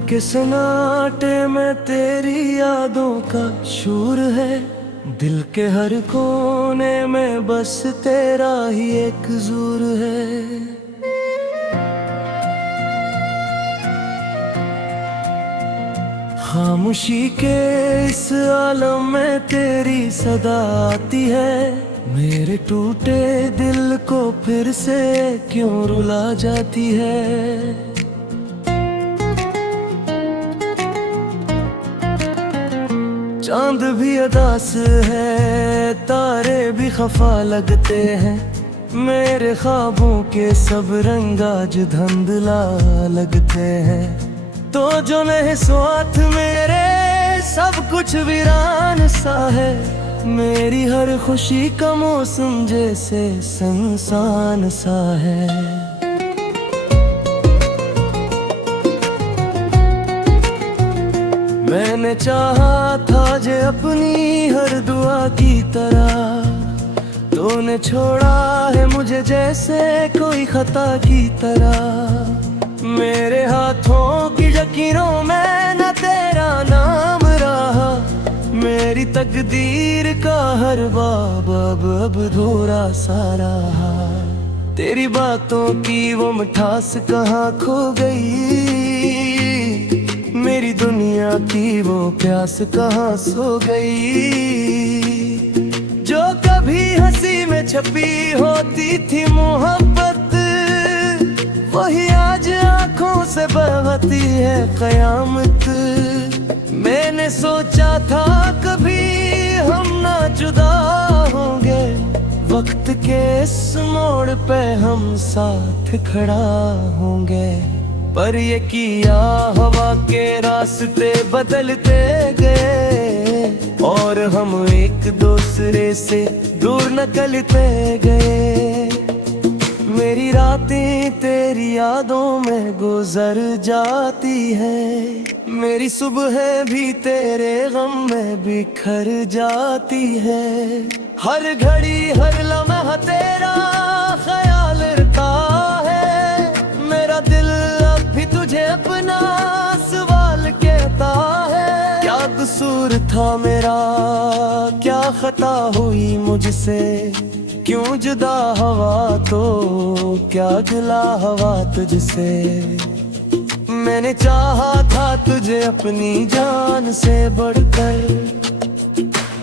के सन्नाटे में तेरी यादों का शूर है। दिल के हर कोने में बस तेरा ही एक ज़ूर है। खामोशी के इस आलम में तेरी सदा आती है। मेरे टूटे दिल को फिर से क्यों रुला जाती है। चांद भी अदास है, तारे भी खफा लगते हैं। मेरे ख्वाबों के सब रंग आज धुंधला लगते हैं। तो जो नहीं साथ मेरे सब कुछ वीरान सा है। मेरी हर खुशी का मौसम जैसे सुनसान सा है। मैंने चाहा था जे अपनी हर दुआ की तरह, तूने छोड़ा है मुझे जैसे कोई खता की तरह। मेरे हाथों की लकीरों में न तेरा नाम रहा। मेरी तकदीर का हर बाब अब अधूरा सा रहा। तेरी बातों की वो मिठास कहाँ खो गई। मेरी दुनिया की वो प्यास कहाँ सो गई। जो कभी हंसी में छपी होती थी मोहब्बत, वही आज आंखों से बहती है कयामत। मैंने सोचा था कभी हम ना जुदा होंगे, वक्त के इस मोड़ पे हम साथ खड़ा होंगे। पर ये किया हवा के रास्ते बदलते गए, और हम एक दूसरे से दूर निकलते गए। मेरी रातें तेरी यादों में गुजर जाती है। मेरी सुबह भी तेरे गम में बिखर जाती है। हर घड़ी हर लम्हा तेरा ख्याल रहता है। मेरा दिल अब भी तुझे अपना सवाल कहता है। क्या कसूर था मेरा, क्या खता हुई मुझसे। क्यों जुदा हवा तो क्या गिला हवा तुझसे। मैंने चाहा था तुझे अपनी जान से बढ़कर,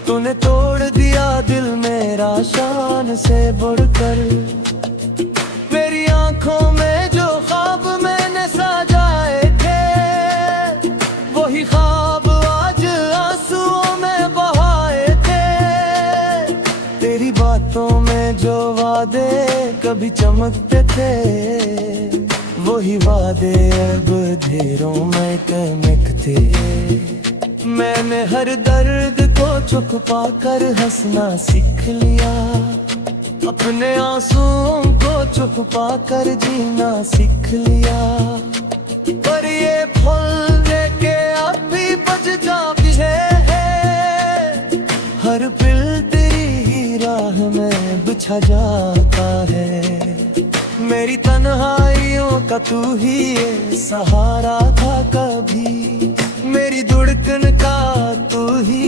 तूने तोड़ दिया दिल मेरा शान से बढ़कर। मेरी आंखों में जो ख्वाब मैंने सजाए थे, वही ख्वाब आज आंसुओं में बहाए थे। तेरी बातों में जो वादे कभी चमकते थे, वही वादे अब अंधेरों में चमकते। मैंने हर दर्द को छुपा कर हंसना सीख लिया। अपने आंसुओं को छुपा कर जीना सीख लिया। पर ये फूल के अब भी बज है। हर पिल तेरी ही राह में बिछा जाता है। मेरी तन्हाइयों का तू ही ये सहारा था कभी। मेरी धड़कन का तू ही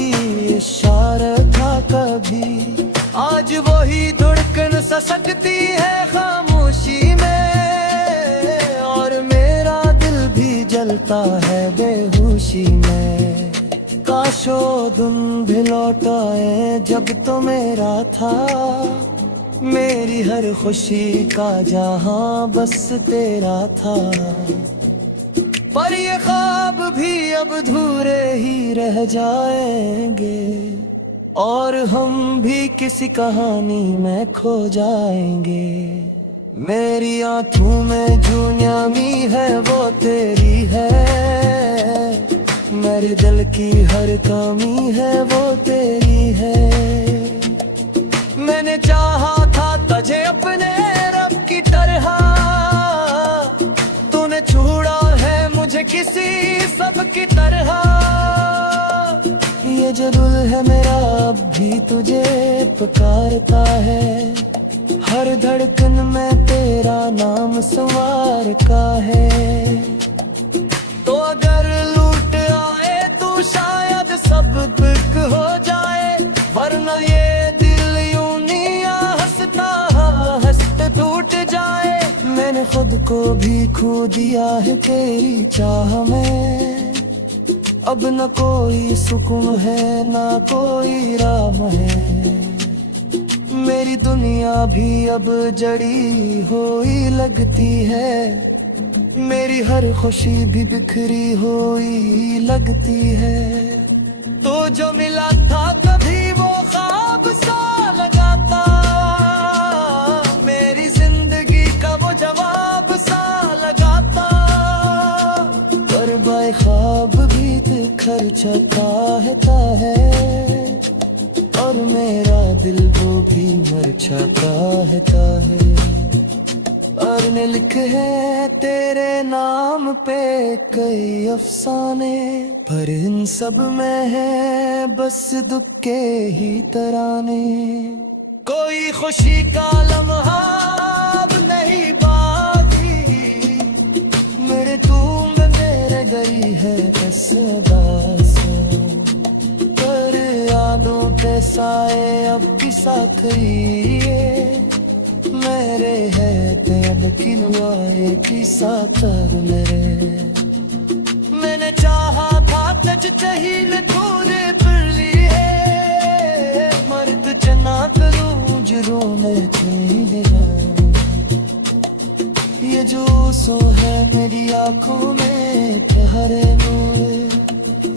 इशारा था कभी। आज वही धड़कन ससकती है खामोशी में, और मेरा दिल भी जलता है बेहोशी में। काशो दिन भी लौटाए जब तो मेरा था। मेरी हर खुशी का जहां बस तेरा था। पर ये ख्वाब भी अब अधूरे ही रह जाएंगे, और हम भी किसी कहानी में खो जाएंगे। मेरी आंखों में जो न्यामी है वो तेरी है। मेरे दिल की हर कमी है वो तेरी है। मैंने चाहा था तुझे अपने रब की तरह, तूने छोड़ा है मुझे किसी सब की तरह। ये जो दिल है मेरा अब भी तुझे पुकारता है। हर धड़कन में तेरा नाम संवार का है। तो अगर लूट आए तो शायद सब बिक हो जाए, वरना ये दिल यूं नहीं हंसता हंसते टूट जाए। मैंने खुद को भी खो दिया है तेरी चाह में, अब न कोई सुकून है ना कोई राह है। मेरी दुनिया भी अब जड़ी हुई लगती है, मेरी हर खुशी भी बिखरी हुई लगती है। तो जो मिला था कभी वो ख्वाब सा लगा था, मेरी जिंदगी का वो जवाब सा लगा था, पर बाय ख्वाब भी बिखर जाता है, और मेरा दिल वो भी मर जाता है। और ने लिखे है तेरे नाम पे कई अफसाने, पर इन सब में है बस दुख के ही तराने। कोई खुशी का लम्हा अब नहीं बाकी, मेरे तू में मेरे गई है बस बास, पर यादों पे साए अब भी साथ ही मेरे है लेकिन आए की साथ मेरे। मैंने चाहा था तजते ही तूने पर लिए, मर्द चना करूं जरूर तेरा। ये जो सो है मेरी आंखों में प्यारे नूर,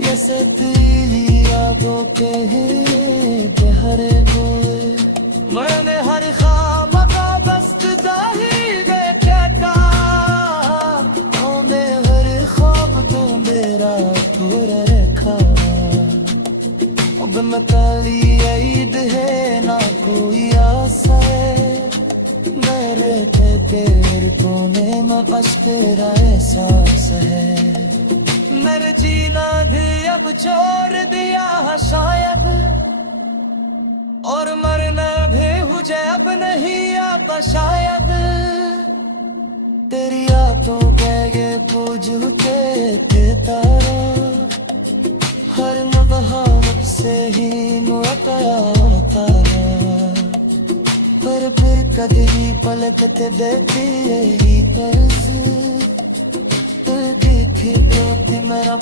ये सतीली यादों के प्यारे नूर। मैंने हर ख्वाब का बस्त जाहिर देखा, औंदे हर ख्वाब तो मेरा थोड़ा रखा। अब मैं काली ईद है ना कोई आशा है, मेरे तेरे कोने में बस तेरा एहसास है। मेरे जीना भी अब छोड़ दिया शायद, और मरना भी मुझे अब नहीं आता शायद। तेरी यादों पे पूज के तारा, हर नबहा मुझसे ही मुआतया तारा, पर फिर कभी पलकते देखी यही तर्ज, तो देखी तो मेरा।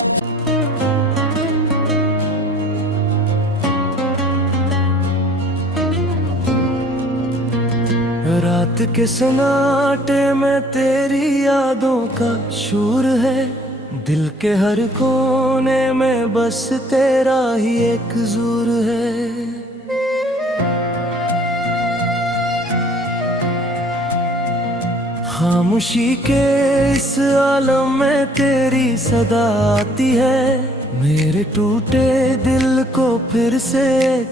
रात के सन्नाटे में तेरी यादों का शोर है, दिल के हर कोने में बस तेरा ही एक ज़ूर है। खामोशी के इस आलम में तेरी सदा आती है, मेरे टूटे दिल को फिर से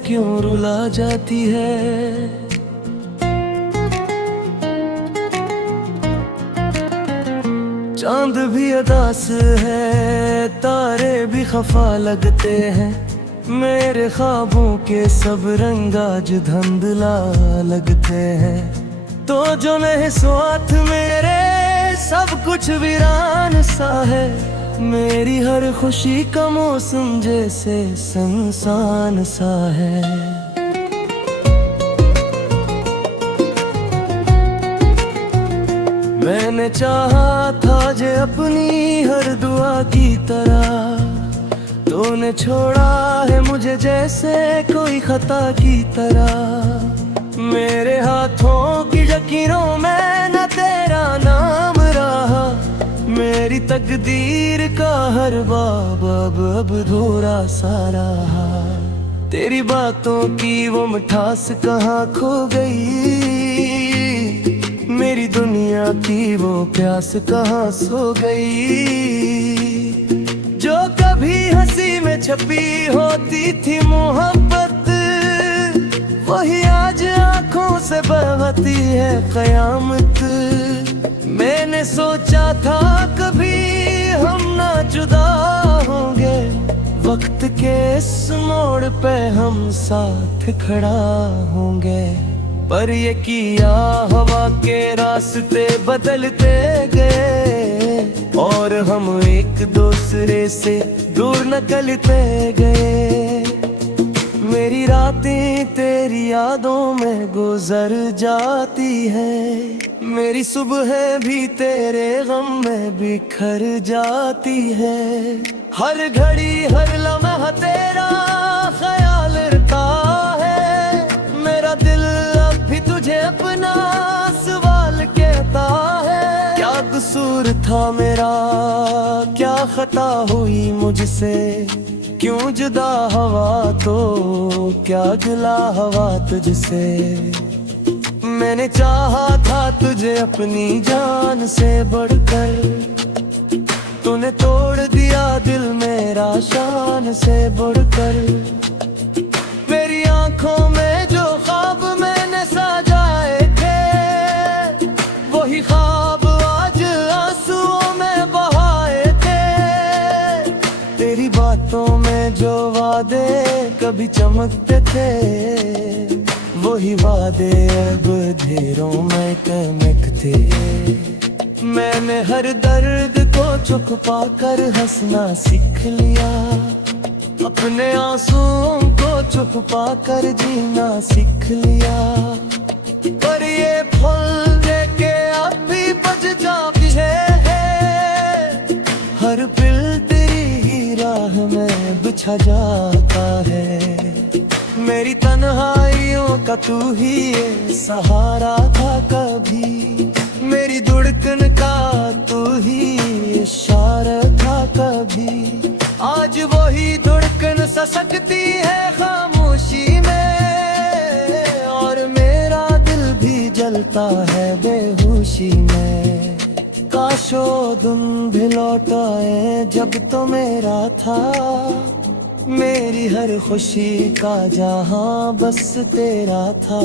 क्यों रुला जाती है। चांद भी अदास है, तारे भी खफा लगते हैं, मेरे ख्वाबों के सब रंग आज धुंधला लगते हैं। तो जो नहीं साथ मेरे सब कुछ वीरान सा है, मेरी हर खुशी का मौसम जैसे सुनसान सा है। मैंने चाहा था जे अपनी हर दुआ की तरह, तूने छोड़ा है मुझे जैसे कोई खता की तरह। मेरे हाथों की लकीरों में न तेरा नाम रहा, मेरी तकदीर का हर बाब अब अधूरा सा रहा। तेरी बातों की वो मिठास कहाँ खो गई, मेरी दुनिया की वो प्यास कहाँ सो गई। जो कभी हंसी में छपी होती थी मोहब्बत, वही आज आंखों से बहती है कयामत। मैंने सोचा था कभी हम ना जुदा होंगे, वक्त के इस मोड़ पे हम साथ खड़ा होंगे। पर ये किया हवा के रास्ते बदलते गए, और हम एक दूसरे से दूर निकलते गए। मेरी रातें तेरी यादों में गुजर जाती है, मेरी सुबह भी तेरे गम में बिखर जाती है। हर घड़ी हर लम्हा तेरा ख्याल रहता है, मेरा दिल अब भी तुझे अपना सवाल कहता है। क्या कसूर था मेरा, क्या खता हुई मुझसे, क्यों जुदा हवा तो क्या गिला हवा तुझसे। मैंने चाहा था तुझे अपनी जान से बढ़कर, तूने तोड़ दिया दिल मेरा शान से बढ़कर। मेरी आंखों में जो ख्वाब मैंने सजाए थे, वही ख्वाब आज आंसुओं में बहाए थे। तेरी बातों में जो वादे कभी चमकते थे, वही वादे अब अंधेरों में चमकते। मैंने हर दर्द को छुपा कर हंसना सीख लिया, अपने आंसुओं को छुपा कर जीना सीख लिया। पर ये फूल लेके अब भी बजता भी है, हर पिल तेरी ही राह में बिछा जाता है। मेरी तन्हाइयों का तू ही ये सहारा था कभी, मेरी धड़कन का तू ही इशारा था कभी। आज वही धड़कन ससकती है खामोशी में, और मेरा दिल भी जलता है बेहोशी में। काशो दिन भी लौट आए जब तो मेरा था, मेरी हर खुशी का जहां बस तेरा था।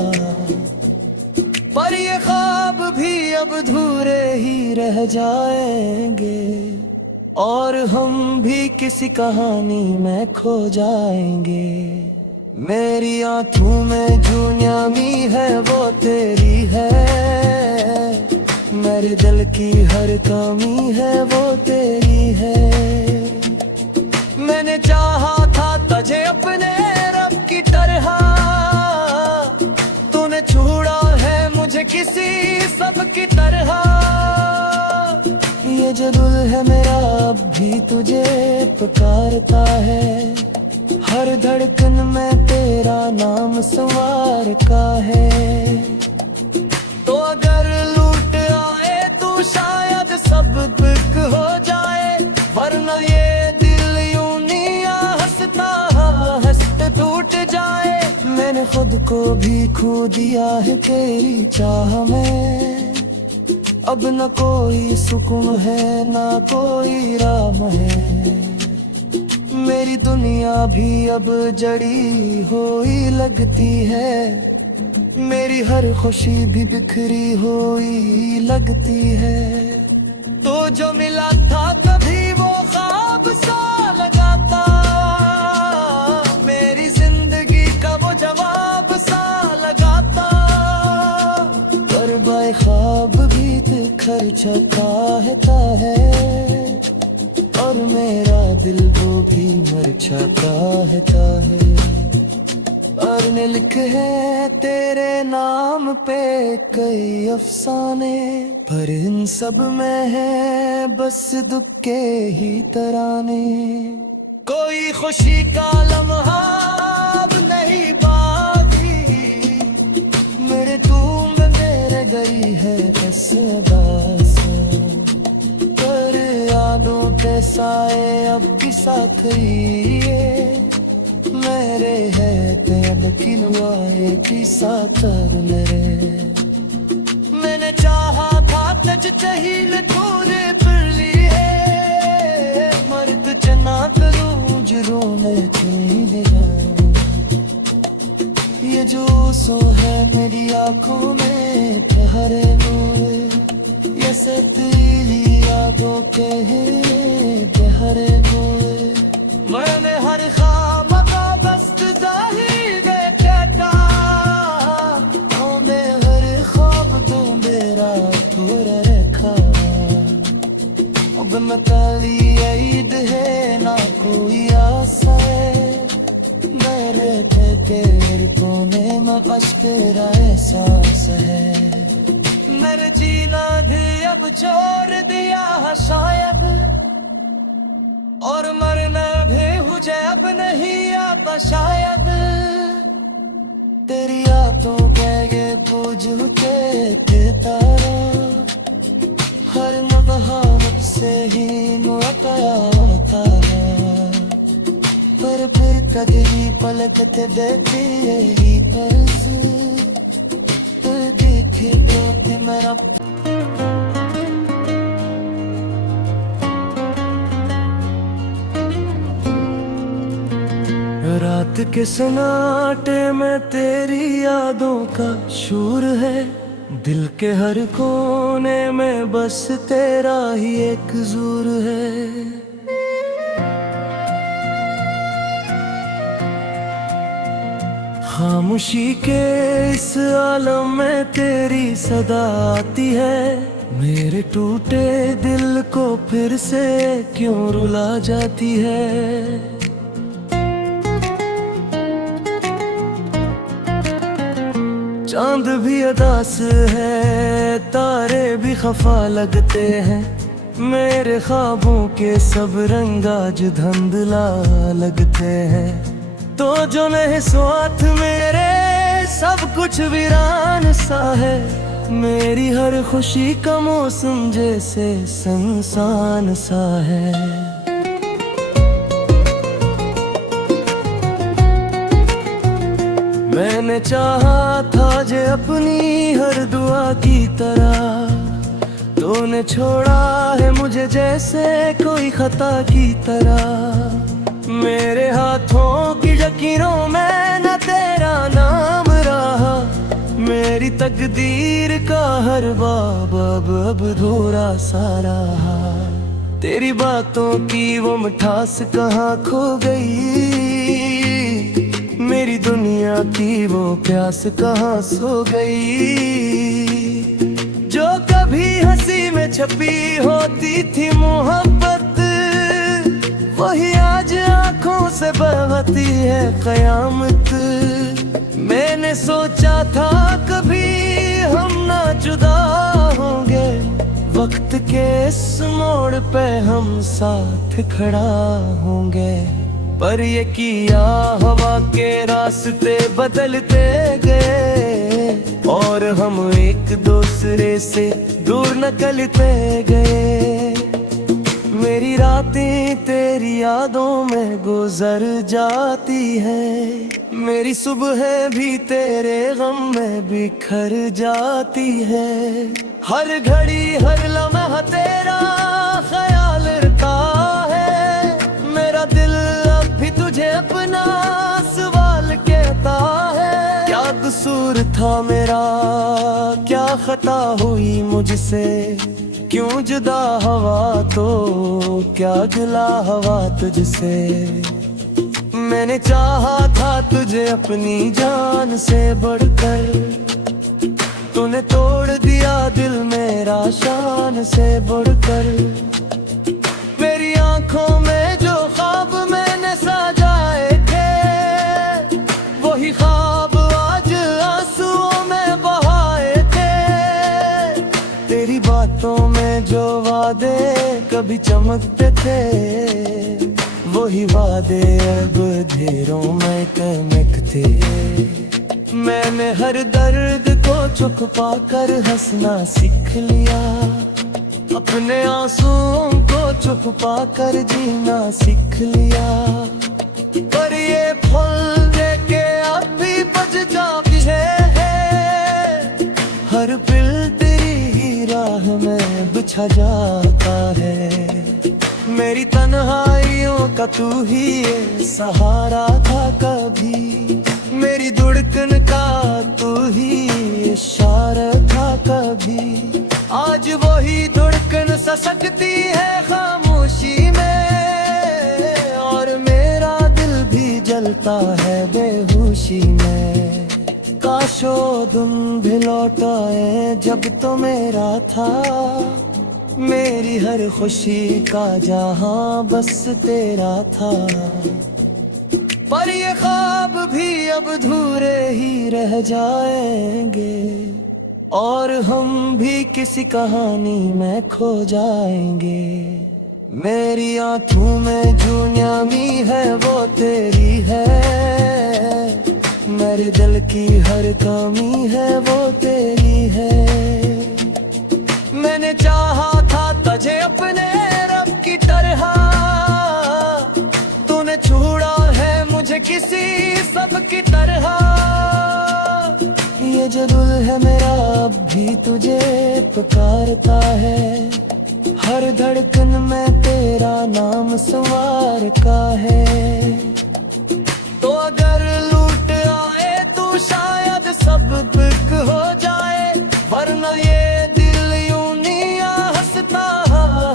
पर ये ख्वाब भी अब अधूरे ही रह जाएंगे, और हम भी किसी कहानी में खो जाएंगे। मेरी आंखों में जो न्यामी है वो तेरी है, मेरे दिल की हर कमी है वो तेरी है। मैंने चाहा था तुझे अपने रब की तरह, तूने छोड़ा है मुझे किसी सब की तरह। ये जो दिल है मेरा अब भी तुझे पुकारता है, हर धड़कन में तेरा नाम सवार का है। तो अगर लूट आए तो शायद सब दुख हो जाए, वरना ये टूट जाए। मैंने खुद को भी खो दिया है तेरी चाह में, अब न कोई सुकून है ना कोई राम है। मेरी दुनिया भी अब जड़ी हुई लगती है, मेरी हर खुशी भी बिखरी हुई लगती है। तो जो मिला था कभी वो ख्वाब सा लगा था, मेरी जिंदगी का वो जवाब सा लगा था। पर बाय ख्वाब भी बिखर चुका है, और मेरा दिल वो भी मर चुका है। और ने लिखे हैं तेरे नाम पे कई अफसाने, पर इन सब में है बस दुख के ही तराने। कोई खुशी का लम्हा अब नहीं बाकी, मेरे तुम मेरे गई है बस बस। पर यादों के साए अब भी साथ लिए, मेरे है तेल किलवाए भी साथ मेरे। मैंने चाहा था तज चहील तूने फिर ली है, मर्द चना करूं जरूर चली ये जो सो है मेरी आंखों में ठहरे नूर, ये सतीली यादों के बहरे नूर। मैंने हर ख्वाब का बस्त जाहिर कहता, मैं हर ख्वाब तो मेरा थोड़ा रखा। अब काश तेरा एहसास है। मेरे जीना भी अब छोड़ दिया है शायद, और मरना भी मुझे अब नहीं आता शायद। तेरी यादों के ये पूज के थे तारा, हर नबहा मुझसे ही मुआतया होता है। पर फिर कभी पलकते देती यही पर्स, तो देखे तो मेरा रात के सन्नाटे में तेरी यादों का शोर है। दिल के हर कोने में बस तेरा ही एक ज़ूर है। खामोशी के इस आलम में तेरी सदा आती है। मेरे टूटे दिल को फिर से क्यों रुला जाती है। चांद भी अदास है, तारे भी खफा लगते हैं। मेरे ख्वाबों के सब रंग आज धुंधला लगते हैं। तो जो नहीं साथ मेरे सब कुछ वीरान सा है। मेरी हर खुशी का मौसम जैसे सुनसान सा है। मैंने चाहा था जे अपनी हर दुआ की तरह, तूने छोड़ा है मुझे जैसे कोई खता की तरह। मेरे हाथों की लकीरों में न तेरा नाम रहा। मेरी तकदीर का हर बाब अब अधूरा सा रहा। तेरी बातों की वो मिठास कहाँ खो गई। मेरी दुनिया की वो प्यास कहाँ सो गई। जो कभी हंसी में छपी होती थी मोहब्बत, वही आज आंखों से बहती है कयामत। मैंने सोचा था कभी हम ना जुदा होंगे, वक्त के इस मोड़ पे हम साथ खड़ा होंगे। पर ये किया हवा के रास्ते बदलते गए, और हम एक दूसरे से दूर निकलते गए। मेरी रातें तेरी यादों में गुजर जाती है। मेरी सुबह भी तेरे गम में बिखर जाती है। हर घड़ी हर लम्हा तेरा ख्याल रहता है। मेरा दिल तुझे अपना सवाल कहता है। क्या कसूर था मेरा, क्या खता हुई मुझसे। क्यों जुदा हवा तो क्या गिला हवा तुझसे। मैंने चाहा था तुझे अपनी जान से बढ़कर, तूने तोड़ दिया दिल मेरा शान से बढ़कर। मेरी आंखों में जो ख्वाब मैंने सजाए थे, वही ख्वाब आज आंसुओं में बहाए थे। तेरी बातों में जो वादे कभी चमकते थे, वही वादे अब अंधेरों में चमकते। मैंने हर दर्द को छुपा कर हंसना सीख लिया। अपने आंसुओं को छुपा कर जीना सीख लिया। पर ये फल देके अब भी बज जाती है। हर पिल तेरी ही राह में बिछा जाता है। मेरी तन्हाइयों का तू ही ये सहारा था कभी। मेरी धड़कन का तू ही इशारा था कभी। आज वही धड़कन ससकती है खामोशी में, और मेरा दिल भी जलता है बेहोशी में। काशो तुम भी लौट आए जब तो मेरा था। मेरी हर खुशी का जहां बस तेरा था। पर ये ख्वाब भी अब अधूरे ही रह जाएंगे, और हम भी किसी कहानी में खो जाएंगे। मेरी आंखों में जो न्यामी है वो तेरी है, मेरे दिल की हर कमी है वो तेरी है। मैंने चाहा था तुझे अपने रब की तरह, तूने छोड़ा है मुझे किसी सब की तरह। ये जो दिल है मेरा अब भी तुझे पुकारता है, हर धड़कन में तेरा नाम संवार का है। तो अगर लूट आए तो शायद सब दुख हो जाए, वरना ये दिल यूं नहीं हंसता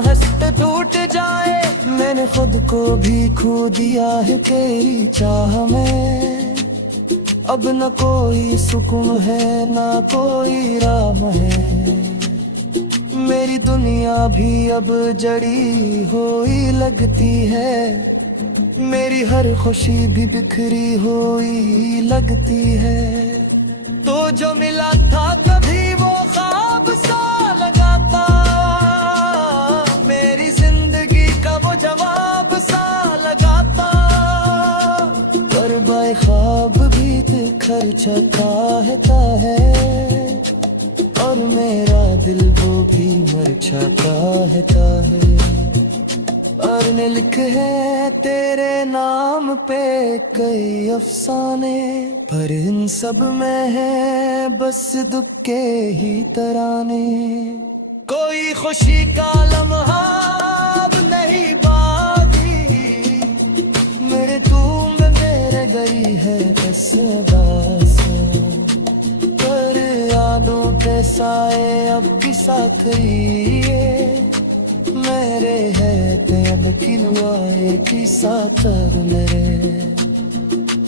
हंसते टूट जाए। मैंने खुद को भी खो दिया है तेरी चाह में, अब न कोई सुकून है ना कोई राह है। मेरी दुनिया भी अब जड़ी हुई लगती है, मेरी हर खुशी भी बिखरी हुई लगती है। तो जो मिला था कभी वो ख्वाब सा लगा था, मेरी जिंदगी का वो जवाब सा लगा था। पर बाय ख्वाब भी बिखर जाता है, और मेरा दिल वो भी मर जाता है। और ने लिखे है तेरे नाम पे कई अफसाने, पर इन सब में है बस दुख के ही तराने। कोई खुशी का लम्हा अब नहीं बाकी, मेरे तुम मेरे गई है बस बस। पर यादों के साए अब भी साथ लिए, मेरे है तेल किलवाए की साथ मेरे।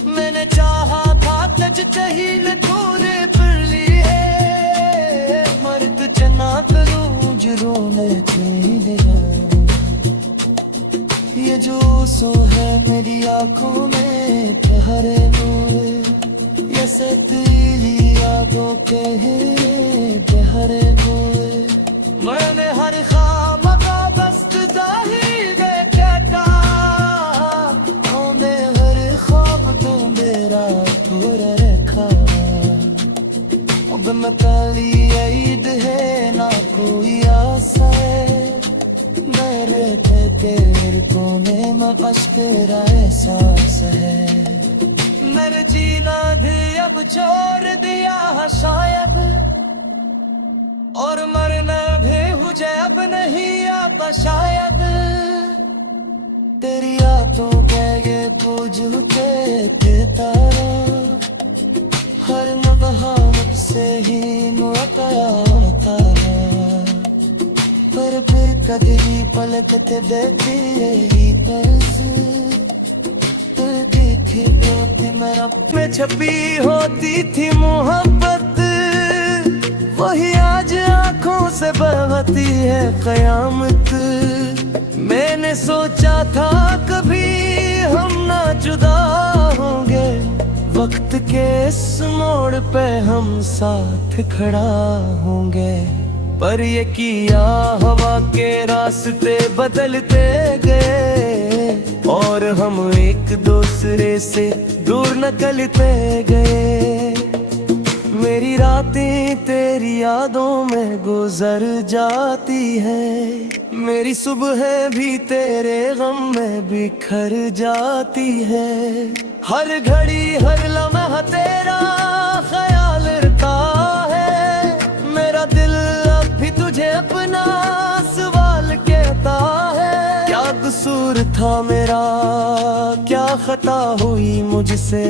मैंने चाहा था तज चाहिए पूरे पर लिए, मर्द चना करूं जरूर चाहिए। ये जो सो है मेरी आंखों में प्यारे नूर, ये सतीली यादों के प्यारे नूर। मैंने हर ख्वाब काली ईद है ना कोई आशा है, मेरे तेरे कोने में अश्क एहसास है। मेरे जीना भी अब छोड़ दिया शायद, और मरना भी मुझे अब नहीं आता शायद। तेरी यादों के ये पूज के तारा, हर नबहामत से ही मुआताया होता है। पर फिर कदरी पलकते देखी यही पैसे, तो देखी होती मेरा में छपी होती थी मोहब्बत, वही आज आंखों से बहती है कयामत। मैंने सोचा था कभी हम ना जुदा होंगे, वक्त के इस मोड़ पे हम साथ खड़ा होंगे। पर ये किया हवा के रास्ते बदलते गए, और हम एक दूसरे से दूर निकलते गए। मेरी रातें तेरी यादों में गुजर जाती है, मेरी सुबह भी तेरे गम में बिखर जाती है। हर घड़ी हर लम्हा तेरा ख्याल रहता है, मेरा दिल अब भी तुझे अपना सवाल कहता है। क्या कसूर था मेरा, क्या खता हुई मुझसे,